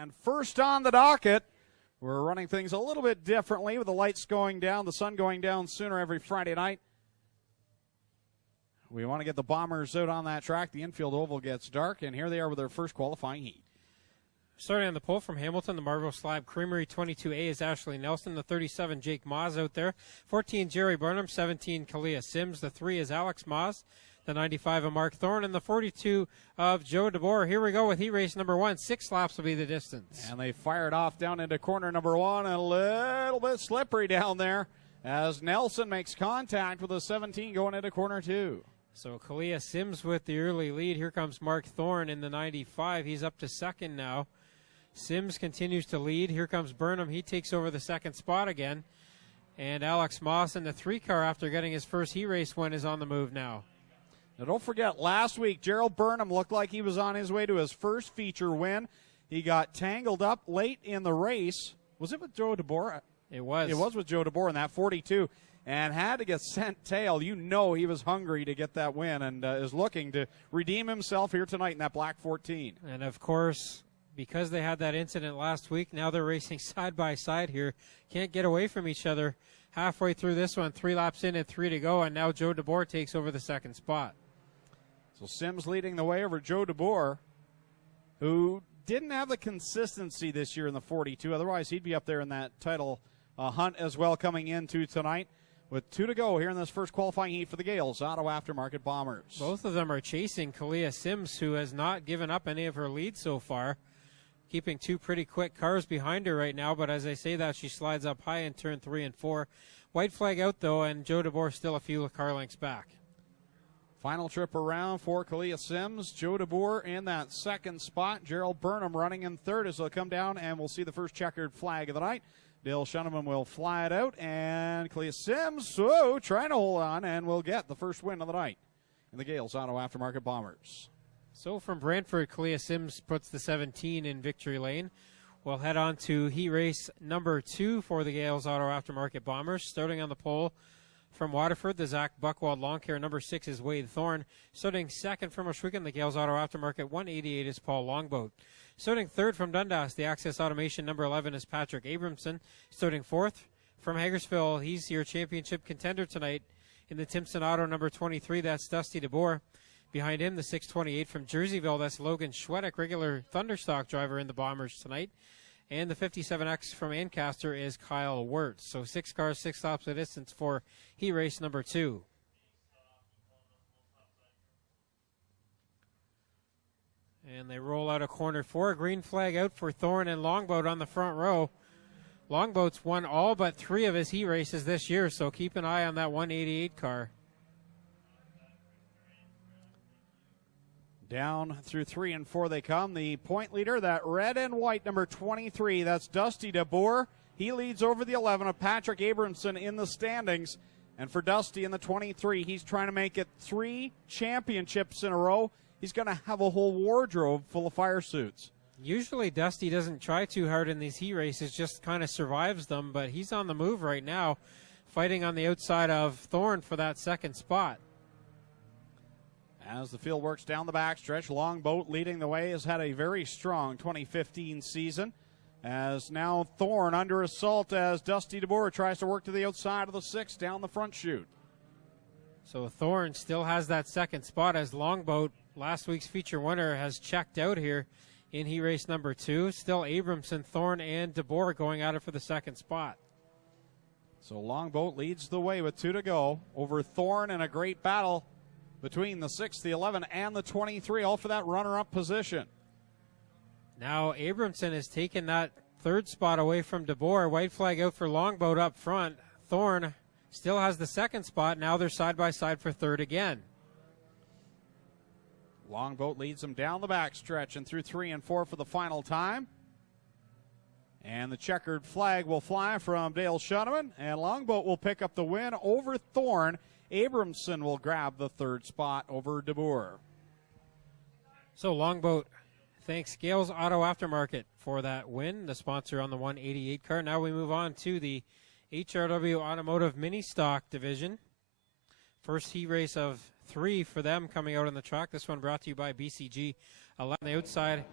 And first on the docket, we're running things a little bit differently with the lights going down, the sun going down sooner every Friday night. We want to get the Bombers out on that track. The infield oval gets dark, and here they are with their first qualifying heat. Starting on the pole from Hamilton, the Marlboro Slab Creamery 22A is Ashley Nelson. The 37, Jake Maas out there. 14, Jerry Burnham. 17, Kalia Sims. The 3 is Alex Maas. The 95 of Mark Thorne. And the 42 of Joe DeBoer. Here we go with heat race number 1. 6 laps will be the distance. And they fired off down into corner number 1. A little bit slippery down there as Nelson makes contact with the 17 going into corner 2. So Kalia Sims with the early lead. Here comes Mark Thorne in the 95. He's up to second now. Sims continues to lead. Here comes Burnham. He takes over the second spot again. And Alex Moss in the 3 car after getting his first heat race win is on the move now. Now don't forget, last week Gerald Burnham looked like he was on his way to his first feature win. He got tangled up late in the race. Was it with Joe DeBoer? It was. It was with Joe DeBoer in that 42. And had to get sent tail. You know he was hungry to get that win and is looking to redeem himself here tonight in that black 14. And, of course, because they had that incident last week, now they're racing side by side here. Can't get away from each other. Halfway through this one, 3 laps in and 3 to go, and now Joe DeBoer takes over the second spot. So Sims leading the way over Joe DeBoer, who didn't have the consistency this year in the 42. Otherwise, he'd be up there in that title hunt as well coming into tonight. With 2 to go here in this first qualifying heat for the Gales Auto Aftermarket Bombers. Both of them are chasing Kalia Sims, who has not given up any of her leads so far. Keeping 2 pretty quick cars behind her right now, but as I say that, she slides up high in turn 3 and 4. White flag out, though, and Joe DeBoer still a few car lengths back. Final trip around for Kalia Sims. Joe DeBoer in that second spot. Gerald Burnham running in third as they'll come down, and we'll see the first checkered flag of the night. Dale Shuneman will fly it out, and Kalia Sims, trying to hold on, and will get the first win of the night in the Gales Auto Aftermarket Bombers. So from Brantford, Kalia Sims puts the 17 in victory lane. We'll head on to heat race number 2 for the Gales Auto Aftermarket Bombers. Starting on the pole from Waterford, the Zach Buckwald Lawn Care. Number 6 is Wade Thorne. Starting second from Oshwigan, the Gales Auto Aftermarket 188 is Paul Longboat. Starting third from Dundas, the Access Automation number 11 is Patrick Abramson. Starting fourth from Hagersville, he's your championship contender tonight in the Timpson Auto number 23, that's Dusty DeBoer. Behind him, the 628 from Jerseyville, that's Logan Schwedick, regular Thunderstock driver in the Bombers tonight. And the 57X from Ancaster is Kyle Wirtz. So 6 cars, 6 laps of distance for heat race number 2. And they roll out of corner 4. Green flag out for Thorne and Longboat on the front row. Longboat's won all but 3 of his heat races this year, so keep an eye on that 188 car. Down through 3 and 4 they come. The point leader, that red and white number 23, that's Dusty DeBoer. He leads over the 11 of Patrick Abramson in the standings. And for Dusty in the 23, he's trying to make it 3 championships in a row. He's going to have a whole wardrobe full of fire suits. Usually Dusty doesn't try too hard in these heat races, just kind of survives them, but he's on the move right now, fighting on the outside of Thorne for that second spot. As the field works down the backstretch, Longboat leading the way has had a very strong 2015 season. As now Thorne under assault as Dusty DeBoer tries to work to the outside of the 6 down the front chute. So Thorne still has that second spot as Longboat, last week's feature winner, has checked out here in heat race number 2. Still Abramson, Thorne, and DeBoer going at it for the second spot. So Longboat leads the way with 2 to go over Thorne in a great battle between the 6, the 11, and the 23, all for that runner-up position. Now Abramson has taken that third spot away from DeBoer. White flag out for Longboat up front. Thorne still has the second spot. Now they're side by side for third again. Longboat leads them down the backstretch and through 3 and 4 for the final time. And the checkered flag will fly from Dale Shuneman, and Longboat will pick up the win over Thorne. Abramson will grab the third spot over DeBoer. So Longboat thanks Gales Auto Aftermarket for that win, the sponsor on the 188 car. Now we move on to the HRW Automotive Mini Stock Division. First heat race of 3 for them coming out on the track. This one brought to you by BCG. On the outside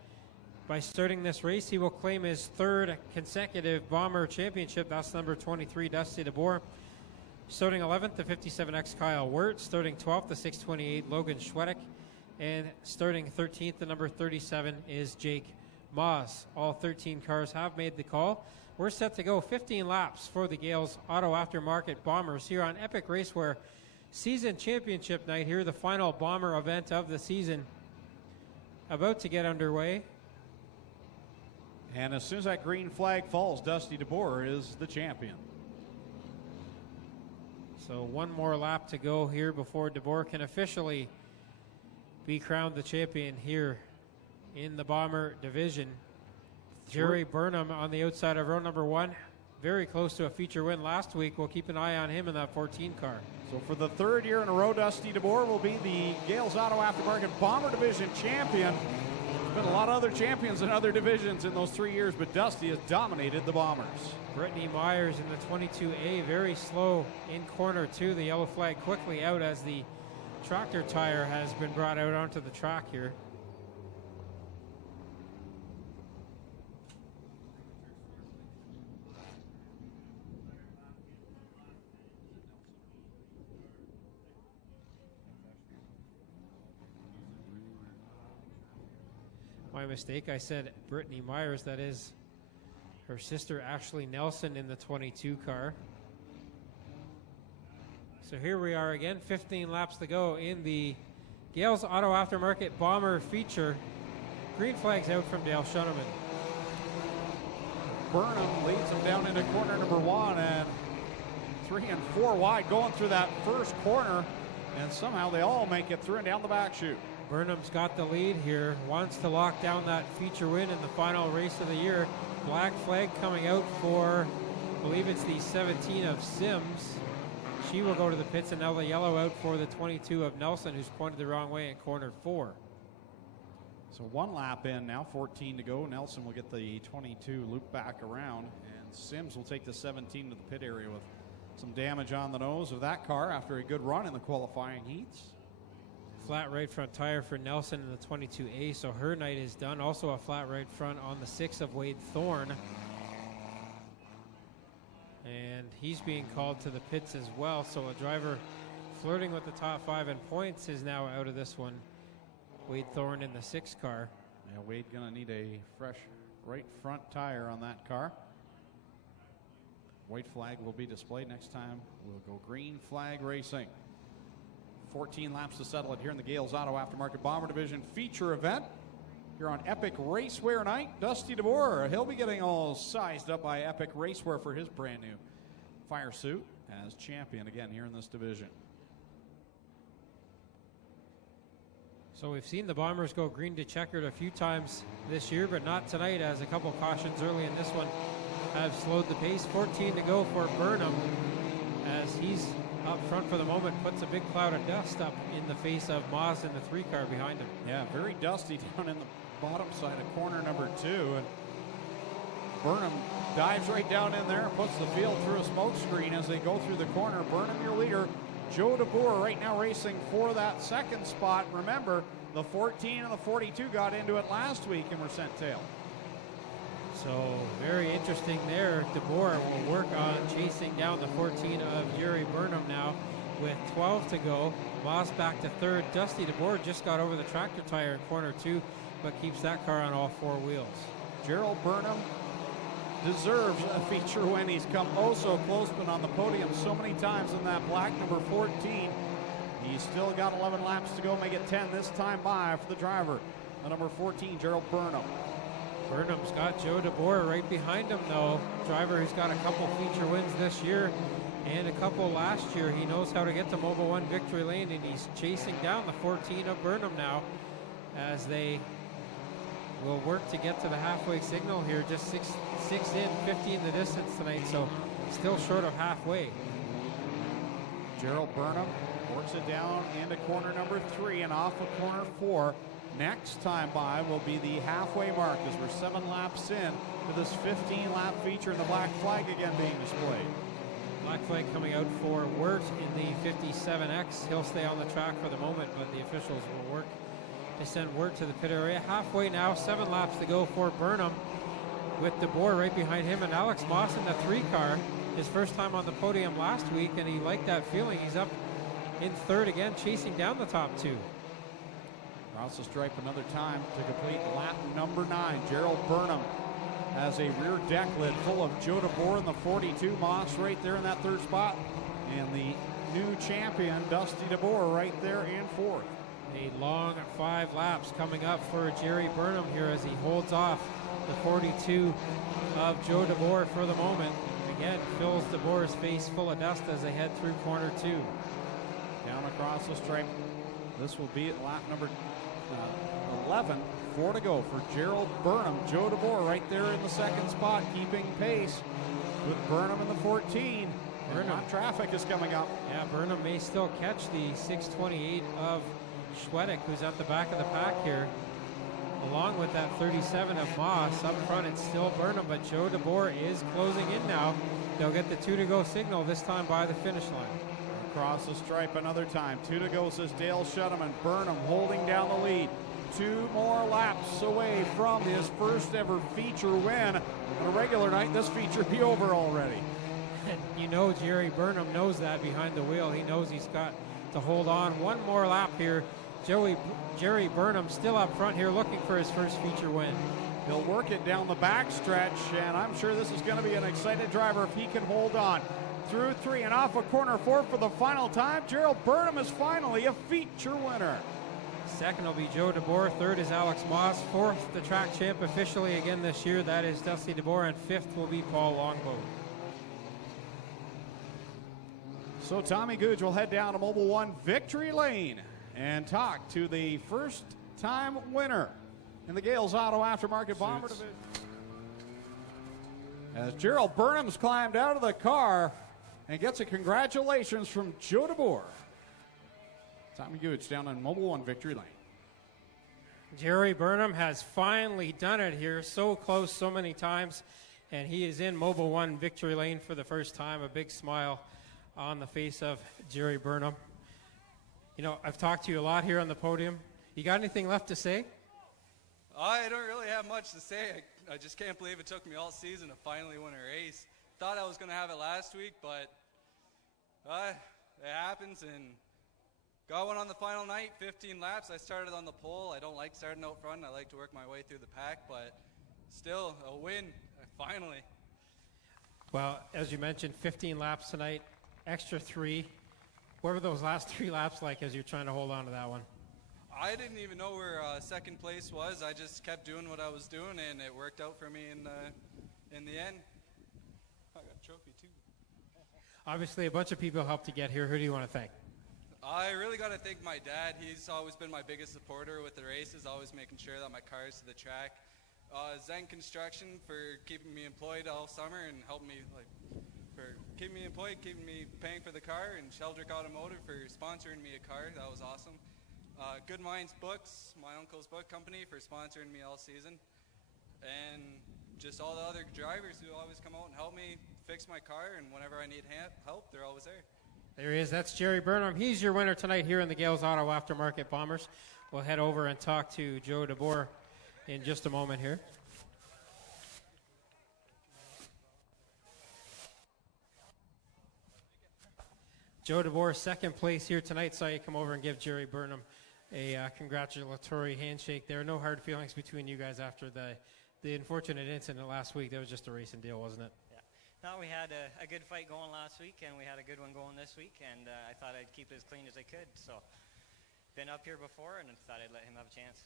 By starting this race, he will claim his third consecutive Bomber Championship. That's number 23, Dusty DeBoer. Starting 11th, the 57X, Kyle Wirtz. Starting 12th, the 628, Logan Schwedick. And starting 13th, the number 37 is Jake Moss. All 13 cars have made the call. We're set to go 15 laps for the Gales Auto Aftermarket Bombers here on Epic Raceware Season Championship night here, the final Bomber event of the season about to get underway. And as soon as that green flag falls, Dusty DeBoer is the champion. So one more lap to go here before DeBoer can officially be crowned the champion here in the Bomber division. Jerry Burnham on the outside of row number 1. Very close to a feature win last week. We'll keep an eye on him in that 14 car. So for the third year in a row, Dusty DeBoer will be the Gales Auto Aftermarket Bomber Division champion. There's been a lot of other champions in other divisions in those 3 years, but Dusty has dominated the Bombers. Brittany Myers in the 22A, very slow in corner 2. The yellow flag quickly out as the tractor tire has been brought out onto the track here. My mistake, I said Brittany Myers. That is her sister Ashley Nelson in the 22 car. So here we are again, 15 laps to go in the Gales Auto Aftermarket Bomber feature. Green flags out from Dale Shuneman. Burnham leads them down into corner number 1, and 3 and 4 wide going through that first corner, and somehow they all make it through and down the back chute. Burnham's got the lead here, wants to lock down that feature win in the final race of the year. Black flag coming out for, I believe it's the 17 of Sims. She will go to the pits, and now the yellow out for the 22 of Nelson, who's pointed the wrong way in corner 4. So 1 lap in now, 14 to go. Nelson will get the 22 loop back around, and Sims will take the 17 to the pit area with some damage on the nose of that car after a good run in the qualifying heats. Flat right front tire for Nelson in the 22A, so her night is done. Also a flat right front on the 6 of Wade Thorne. And he's being called to the pits as well, so a driver flirting with the top 5 in points is now out of this one. Wade Thorne in the 6 car. Yeah, Wade gonna need a fresh right front tire on that car. White flag will be displayed next time. We'll go green flag racing. 14 laps to settle it here in the Gales Auto Aftermarket Bomber Division feature event. Here on Epic Raceware night, Dusty DeBoer, he'll be getting all sized up by Epic Raceware for his brand new fire suit as champion again here in this division. So we've seen the Bombers go green to checkered a few times this year, but not tonight, as a couple cautions early in this one have slowed the pace. 14 to go for Burnham as he's up front for the moment, puts a big cloud of dust up in the face of Moss in the 3 car behind him. Yeah, very dusty down in the bottom side of corner number 2, and Burnham dives right down in there and puts the field through a smoke screen as they go through the corner. Burnham, your leader. Joe DeBoer right now racing for that 2nd spot. Remember, the 14 and the 42 got into it last week and were sent tail. So very interesting there. DeBoer will work on chasing down the 14 of Jerry Burnham now with 12 to go. Moss back to 3rd. Dusty DeBoer just got over the tractor tire in corner 2, but keeps that car on all 4 wheels. Gerald Burnham deserves a feature win. He's come oh so close, but on the podium so many times in that black number 14. He's still got 11 laps to go, make it 10 this time by for the driver, the number 14, Gerald Burnham. Burnham's got Joe DeBoer right behind him, though. Driver who's got a couple feature wins this year and a couple last year. He knows how to get to Mobile 1 victory lane, and he's chasing down the 14 of Burnham now as they will work to get to the halfway signal here. Just six in, 15 the distance tonight, so still short of halfway. Gerald Burnham works it down into corner number 3 and off of corner 4. Next time by will be the halfway mark as we're 7 laps in to this 15-lap feature, and the black flag again being displayed. Black flag coming out for Wirt in the 57X. He'll stay on the track for the moment, but the officials will work They send word to the pit area. Halfway now, 7 laps to go for Burnham, with DeBoer right behind him, and Alex Moss in the 3 car. His first time on the podium last week, and he liked that feeling. He's up in 3rd again, chasing down the top 2. Across the stripe another time to complete lap number 9. Gerald Burnham has a rear deck lid full of Joe DeBoer in the 42. Moss right there in that 3rd spot. And the new champion, Dusty DeBoer, right there in 4th. A long 5 laps coming up for Jerry Burnham here as he holds off the 42 of Joe DeBoer for the moment. Again, fills DeBoer's face full of dust as they head through corner 2. Down across the stripe. This will be at lap number 11. 4 to go for Gerald Burnham. Joe DeBoer right there in the 2nd spot, keeping pace with Burnham in the 14. Burnham traffic is coming up. Yeah, Burnham may still catch the 6:28 of Schwedick, who's at the back of the pack here, along with that 37 of Moss. Up front, it's still Burnham, but Joe DeBoer is closing in now. They'll get the 2 to go signal, this time by the finish line. Across the stripe another time. 2 to go, says Dale Shuneman. Burnham holding down the lead. 2 more laps away from his first ever feature win. On a regular night, this feature be over already. And you know Jerry Burnham knows that behind the wheel. He knows he's got to hold on. 1 more lap here. Jerry Burnham still up front here looking for his first feature win. He'll work it down the backstretch, and I'm sure this is going to be an excited driver if he can hold on. Through 3 and off of corner 4 for the final time. Gerald Burnham is finally a feature winner. 2nd will be Joe DeBoer. 3rd is Alex Moss. 4th, the track champ officially again this year. That is Dusty DeBoer. And 5th will be Paul Longboat. So Tommy Googe will head down to Mobile One Victory Lane and talk to the first-time winner in the Gales Auto Aftermarket Bomber Division. As Gerald Burnham's climbed out of the car and gets a congratulations from Joe DeBoer. Tommy Googe down on Mobile One Victory Lane. Jerry Burnham has finally done it here. So close so many times. And he is in Mobile One Victory Lane for the first time. A big smile on the face of Jerry Burnham. You know, I've talked to you a lot here on the podium. You got anything left to say? I don't really have much to say. I just can't believe it took me all season to finally win a race. Thought I was going to have it last week, but it happens, and got one on the final night, 15 laps. I started on the pole. I don't like starting out front. I like to work my way through the pack, but still a win, finally. Well, as you mentioned, 15 laps tonight, extra 3. What were those last 3 laps like as you're trying to hold on to that one? I didn't even know where second place was. I just kept doing what I was doing, and it worked out for me in the end. I got a trophy too. Obviously, a bunch of people helped to get here. Who do you want to thank? I really got to thank my dad. He's always been my biggest supporter with the races, always making sure that my car is to the track. Zen Construction for keeping me employed all summer and helping me, for keeping me employed, keeping me paying for the car, and Sheldrick Automotive for sponsoring me a car. That was awesome. Good Minds Books, my uncle's book company, for sponsoring me all season. And just all the other drivers who always come out and help me fix my car, and whenever I need help, they're always there. There he is. That's Jerry Burnham. He's your winner tonight here in the Gales Auto Aftermarket Bombers. We'll head over and talk to Joe DeBoer in just a moment here. Joe DeBoer, second place here tonight. Saw you come over and give Jerry Burnham a congratulatory handshake there. No hard feelings between you guys after the unfortunate incident last week. That was just a racing deal, wasn't it? Yeah. No, we had a good fight going last week, and we had a good one going this week, and I thought I'd keep it as clean as I could. So, been up here before, and I thought I'd let him have a chance.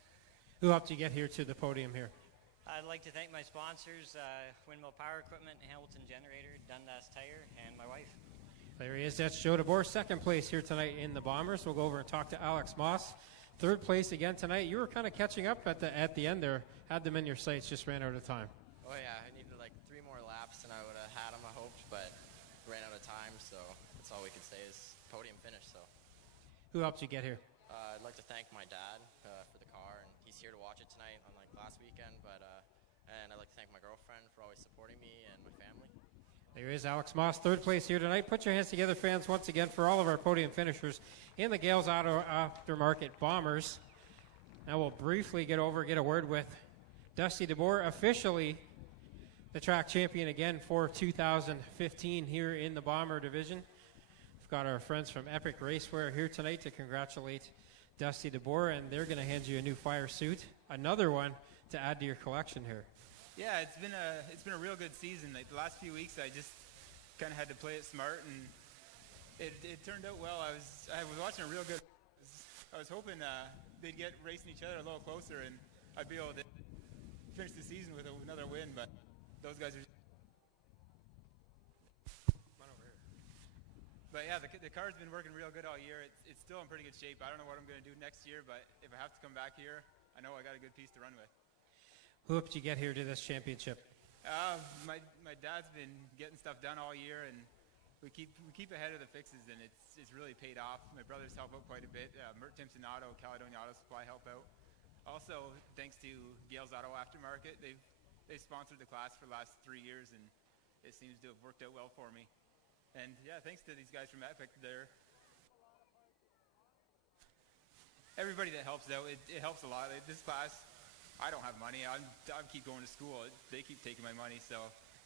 Who helped you get here to the podium here? I'd like to thank my sponsors, Windmill Power Equipment, Hamilton Generator, Dundas Tire, and my wife. There he is. That's Joe DeBoer, second place here tonight in the Bombers. We'll go over and talk to Alex Moss. Third place again tonight. You were kind of catching up at the end there. Had them in your sights, just ran out of time. Oh yeah, I needed like 3 more laps and I would have had them, I hoped, but ran out of time, so that's all we could say is podium finish. So. Who helped you get here? I'd like to thank my dad for the car, and he's here to watch it tonight, unlike last weekend, and I'd like to thank my girlfriend for always supporting me and my family. There is Alex Moss, third place here tonight. Put your hands together, fans, once again for all of our podium finishers in the Gales Auto Aftermarket Bombers. Now we'll briefly get a word with Dusty DeBoer, officially the track champion again for 2015 here in the Bomber division. We've got our friends from Epic Racewear here tonight to congratulate Dusty DeBoer, and they're going to hand you a new fire suit, another one to add to your collection here. Yeah, it's been a real good season. Like the last few weeks, I just kind of had to play it smart, and it turned out well. I was watching a real good. I was hoping they'd get racing each other a little closer, and I'd be able to finish the season with another win. But those guys are. Come on over here. But yeah, the car's been working real good all year. It's still in pretty good shape. I don't know what I'm going to do next year, but if I have to come back here, I know I got a good piece to run with. Who helped you get here to this championship? My dad's been getting stuff done all year, and we keep ahead of the fixes, and it's really paid off. My brothers help out quite a bit. Mert Timpson Auto, Caledonia Auto Supply help out. Also, thanks to Gales Auto Aftermarket, they've sponsored the class for the last 3 years, and it seems to have worked out well for me. And yeah, thanks to these guys from Epic, everybody that helps out, it helps a lot. This class, I don't have money. I keep going to school. They keep taking my money, so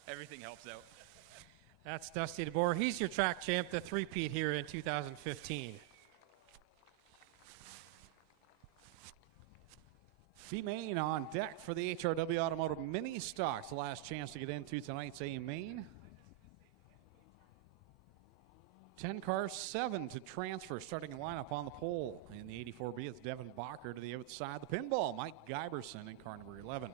everything helps out. That's Dusty DeBoer. He's your track champ, the three-peat here in 2015. B Main on deck for the HRW Automotive Mini Stocks. The last chance to get into tonight's A Main. 10 cars, 7 to transfer. Starting a lineup on the pole. In the 84B, it's Devin Bacher to the outside. The pinball, Mike Giberson in car number 11.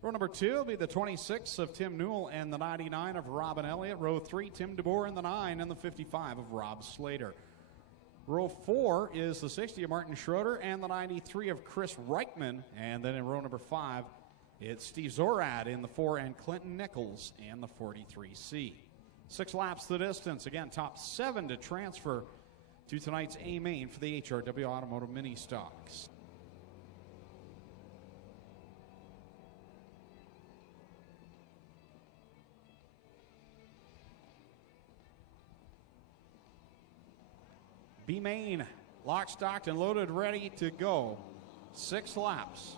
Row number 2 will be the 26 of Tim Newell and the 99 of Robin Elliott. Row 3, Tim DeBoer and the 9 and the 55 of Rob Slater. Row 4 is the 60 of Martin Schroeder and the 93 of Chris Reichman. And then in row number 5, it's Steve Zorad in the 4 and Clinton Nichols and the 43C. 6 laps the distance. Again, top 7 to transfer to tonight's A Main for the HRW Automotive Mini Stocks. B Main, locked, stocked, and loaded, ready to go. 6 laps.